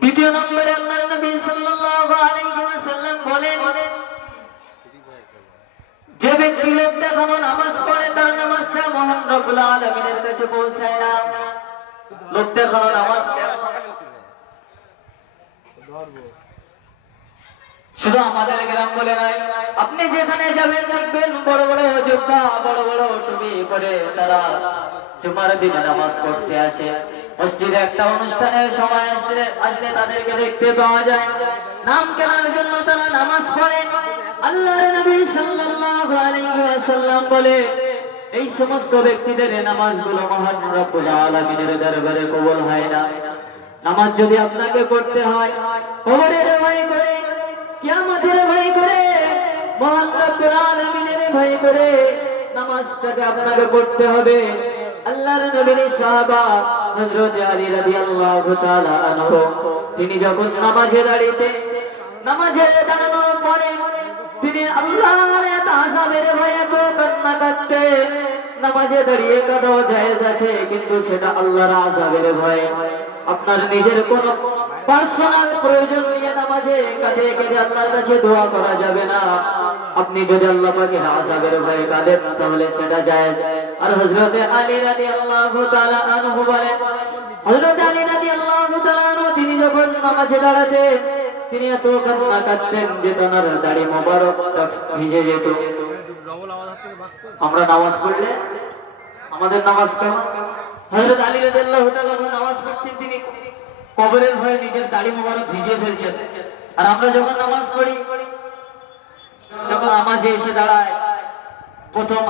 তৃতীয় নম্বরে আল্লাহর নবী সাল্লাল্লাহু আলাইহি ওয়াসাল্লাম বলেন, যে ব্যক্তি লোক দেখানো নামাজ পড়ে তার নামাজটা মহান রব্বুল আলামিনের কাছে পৌঁছায় না। লোক দেখানো নামাজ শুধু আমাদের গ্রাম বলে নাই, আপনি যেখানে যাবেন দেখবেন বড় বড় যোদ্ধা বড় বড় টুপি করে তারা জুমার দিনে নামাজ পড়তে আসে। মসজিদে একটা অনুষ্ঠানের সময় আসলে তাদেরকে দেখতে পাওয়া যায় নাম কেনার জন্য তারা নামাজ পড়ে। আল্লাহর নবী সাল্লাল্লাহু আলাইহি ওয়াসাল্লাম বলে, এই সমস্ত ব্যক্তিদের নামাজগুলো মহান রব্বুল আলামিনের দরবারে কবুল হয় না। নামাজ যদি আপনাকে পড়তে হয় কবরের ভয় করে, কিয়ামতের ভয় করে, মহান রব্বুল আলামিনের ভয় করে নামাজটাকে আপনাকে পড়তে হবে। আল্লাহর নবীর সাহাবা হযরত আলী রাদিয়াল্লাহু তাআলা আনহু তিনি যখন নামাজে দাঁড়ানোর পরে তিনি আল্লাহর আযাবের ভয়ে তো কান্না কাঁদতেন। নামাজে দাঁড়িয়ে কাঁদাও জায়েজ আছে, কিন্তু সেটা আল্লাহর আযাবের ভয়ে। আপনার নিজের কোন পার্সোনাল প্রয়োজন নিয়ে নামাজে কাঁদে কেঁদে আল্লাহর কাছে দোয়া করা যাবে না। আপনি যদি আল্লাহ পাকের আযাবের ভয়ে কাঁদেন তাহলে সেটা জায়েজ। আর হযরত আলী রাদিয়াল্লাহু তাআলা আনহু বলেন, হযরত আলী রাদিয়াল্লাহু তাআলা আনহু তিনি যখন নামাজে দাঁড়াতেন তিনি এত কান্না কাঁদতেন যে তার দাড়ি মোবারকটা ভিজে যেত। আমরা নামাজ পড়লে আমাদের নামাজ কেমন? হযরত আলী রাদিয়াল্লাহু তাআলা নামাজ পড়ছেন, তিনি কবরের ভয়ে নিজের দাড়ি মোবারক ভিজিয়ে ফেলছেন। আর আমরা যখন নামাজ পড়ি, যখন নামাজে এসে দাঁড়ায় প্রথম